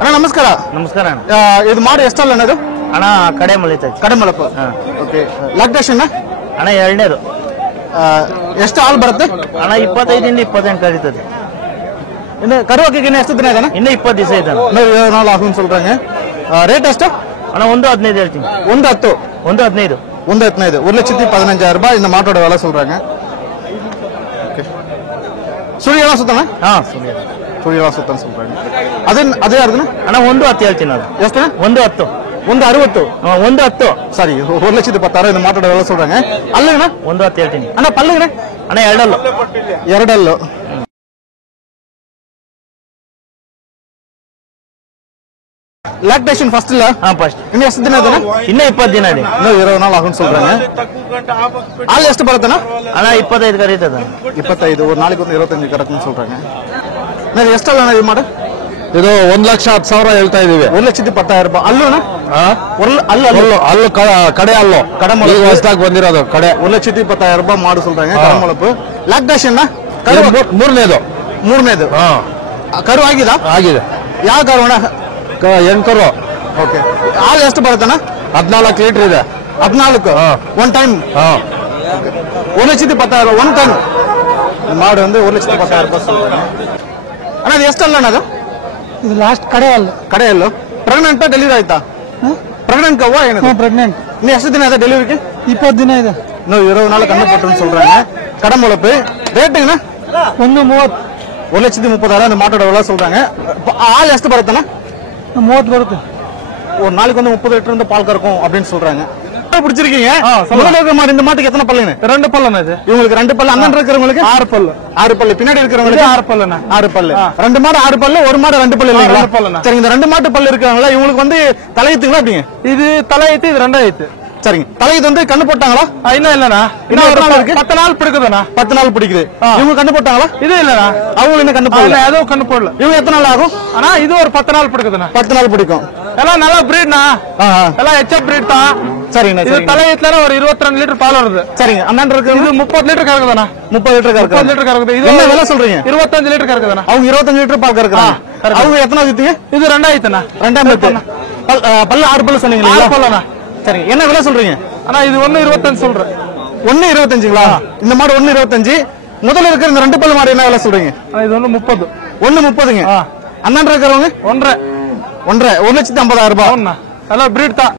ಅಣ್ಣ ನಮಸ್ಕಾರ. ನಮಸ್ಕಾರ ಅಣ್ಣ. ಇದು ಮಾಡಿ ಎಷ್ಟಲ್ಲ ಅಣ್ಣ? ಇದು ಅಣ್ಣ ಕಡೆ ಮಲಿತ ಕಡೆ ಮಲಪ. ಓಕೆ. ಲಾಕ್ಟೇಷನ್ ಅಣ್ಣ ಎರಡನೇದು. ಎಷ್ಟು ಹಾಲು ಬರುತ್ತೆ ಅಣ್ಣ? 25 28 ಕರೀತದೆ. ಇನ್ನು ಕರುವಕ್ಕೆ ಎಷ್ಟು ದಿನ ಇದೆ? ಇನ್ನು 20 ದಿವಸ ಇದೆ. ನಾಳೆ ಆகும் சொல்றாங்க. ರೇಟ್ ಎಷ್ಟು ಅಣ್ಣ? 1.15 ಹೇಳ್ತೀನಿ. 1.10 1.15 1.15 1,15,000 ரூபாய் இந்த மாட்டோட விலை சொல்றாங்க. சுழி எல்லாம் சுத்தனா? சுழி எல்லாம் சுத்தம் சொல்றாங்க. அதே ಯಾರ್ದನ? ಅಣ್ಣ 1.10 ಹೇಳ್ತೀನಿ. ಅದು ಎಷ್ಟು? 1.10 1.60 1.10 ಸಾರಿ 1,10,000 இந்த மாட்டோட விலை சொல்றாங்க. ಅಲ್ಲಣ್ಣ 1.10 ಹೇಳ್ತೀನಿ. ಅಣ್ಣ ಪಲ್ಲುಗಣ? ಅಣ್ಣ ಎರಡಲ್ಲು. லாக்டேஷன் ஃபர்ஸ்ட் இல்ல? ಫಸ್ಟ್. ಇನ್ನು ಎಷ್ಟು ದಿನ ಇದೆ? ಇನ್ನ 20 ದಿನ ಇದೆ. ಇನ್ನು 20 ನಾள் ஆகும் சொல்றாங்க. ಹಾಲು ಎಷ್ಟು ಬರುತ್ತಣ್ಣ? ಅಣ್ಣ 25 ಕರೀತದ. 25 ஒரு நாளைக்கு ಒಂದು 25 ಕರೆಕ್ಟ್ சொல்றாங்க. ನಾನು ಎಷ್ಟಲ್ಲ ಅಣ್ಣ ಇದು ಮಾಡು? ಇದು 1,10,000 ಹೇಳ್ತಾ ಇದೀವಿ. 1,10,000 ರೂಪಾಯಿ. ಅಲ್ಲೂ ಅಣ್ಣ? ಅಲ್ಲು ಕಡೆ ಅಲ್ಲು கடமளப்பு ಹೊಸದಾಗಿ ಬಂದಿರೋದು ಕಡೆ. 1,10,000 ರೂಪಾಯಿ ಮಾಡು சொல்றாங்க. கடமளப்பு. ಲಾಕ್ಟೇಷನ್ ಮೂರನೇದು. ಕರು ಆಗಿದಾ? ಆಗಿದೆ. ಯಾವ ಕರು ಅಣ್ಣ? ಹೆಣ್ಕರು. ಓಕೆ. ಹಾಲು ಎಷ್ಟು ಬರುತ್ತಣ್ಣ? 14 ಲೀಟರ್ ಇದೆ. 14 ಒನ್ ಟೈಮ್. 1,10,000 ಒನ್ ಟೈಮ್ ಮಾಡು ಅಂದ್ರೆ 1,10,000 ರೂಪಾಯಿ சொல்றாங்க. ಅಣ್ಣ ಅದು ಎಷ್ಟಲ್ಲ ಅಣ್ಣ? ಅದು ಇದು ಲಾಸ್ಟ್ ಕಡೆ ಅಲ್ಲು ಪ್ರೆಗ್ನೆಂಟ್ ಡೆಲಿವರಿ ಆಯ್ತಾ? ಪ್ರೆಗ್ನೆಂಟ್ ಕವ್ವ ಏನು? ಪ್ರೆಗ್ನೆಂಟ್. ಇನ್ನು ಎಷ್ಟು ದಿನ ಇದೆ ಡೆಲಿವರಿಗೆ? 20 ದಿನ ಇದೆ. இன்னும் 20 நாள் கண்ணு போட்டுன்னு சொல்றாங்க. கடம்பளப்பு ரேட்டுங்கண்ணா? 1.30 1,30,000 அந்த மாட்டோட விலை சொல்றாங்க. ஆள் ಎಷ್ಟು ಬರುತ್ತಣ್ಣ? 30 ಬರುತ್ತೆ. ஒரு நாளைக்கு வந்து 30 லிட்டர் வந்து பால் கறக்கும் அப்படின்னு சொல்றாங்க. பிடிச்சிருக்கீங்க. இந்த மாட்டுக்கு எத்தனை பல்லுங்க? 2 பல்லுண்ணா இது. இவங்களுக்கு 2 பல்லு. அண்ணன் இருக்கிறவங்களுக்கு 6 பல்லு. 6 பல்லு. பின்னாடி இருக்கிறவங்களுக்கு 6 பல்லுண்ணா. 6 பல்லு. 2 மாடு 6 பல்லு, ஒரு மாடு 2 பல்லு இல்லைங்களா? 2 பல்லுண்ணா. சரிங்க. இந்த 2 மாட்டு பல்லு இருக்காங்களா இவங்களுக்கு வந்து தலையத்துங்களா அப்படிங்க? இது தலையத்து, இது ரெண்டாயத்து. சரிங்க. தலையத்து வந்து கண்ணு போட்டாங்களா? இன்னும் இல்லண்ணா. இன்னும் 10 நாள் பிடிக்குதுண்ணா. 10 நாள் பிடிக்குது. இவங்க கண்ணு போட்டாங்களா? இது இல்லண்ணா. அவங்க இன்னும் கண்ணு போடல. ஏதோ கண்ணு போடல. இவங்க எத்தனை நாள் ஆகும்? ஆனா இது ஒரு 10 நாள் பிடிக்குதுண்ணா. 10 நாள் பிடிக்கும். எல்லாம் நல்ல பிரீட்ண்ணா. எல்லாம் HF பிரீட் தான். சரிங்க. இது தலையத்துல ஒரு 22 லிட்டர் பால் வருது. சரிங்க. அண்ணன் இருக்கு. இது 30 லிட்டர் கறக்குதுண்ணா. 30 லிட்டர் கறக்குது. 30 லிட்டர் கறக்குது. இது என்ன விலை சொல்றீங்க? 25 லிட்டர் கறக்குதுண்ணா. அவங்க 25 லிட்டர் பால் கறக்குறாங்க. அவங்க எத்தனை வித்தீங்க? இது ரெண்டாயிரத்துண்ணா. 2,000 பல்லு 6 பல்லு சொன்னீங்களா? 6 பல்லுண்ணா. சரிங்க. என்ன விலை சொல்றீங்க? ஆனா இது 1.25 சொல்றேன். 1.25ங்களா? இந்த மாடு 1.25. முதல்ல இருக்கிற இந்த 2 பல்லு மாடு என்ன விலை சொல்றீங்க? இது 1.30. 1.30ங்க. அண்ணன் இருக்கிறவங்க 1.5 1,50,000 ரூபாய். எல்லாம் பிரீட் தான்.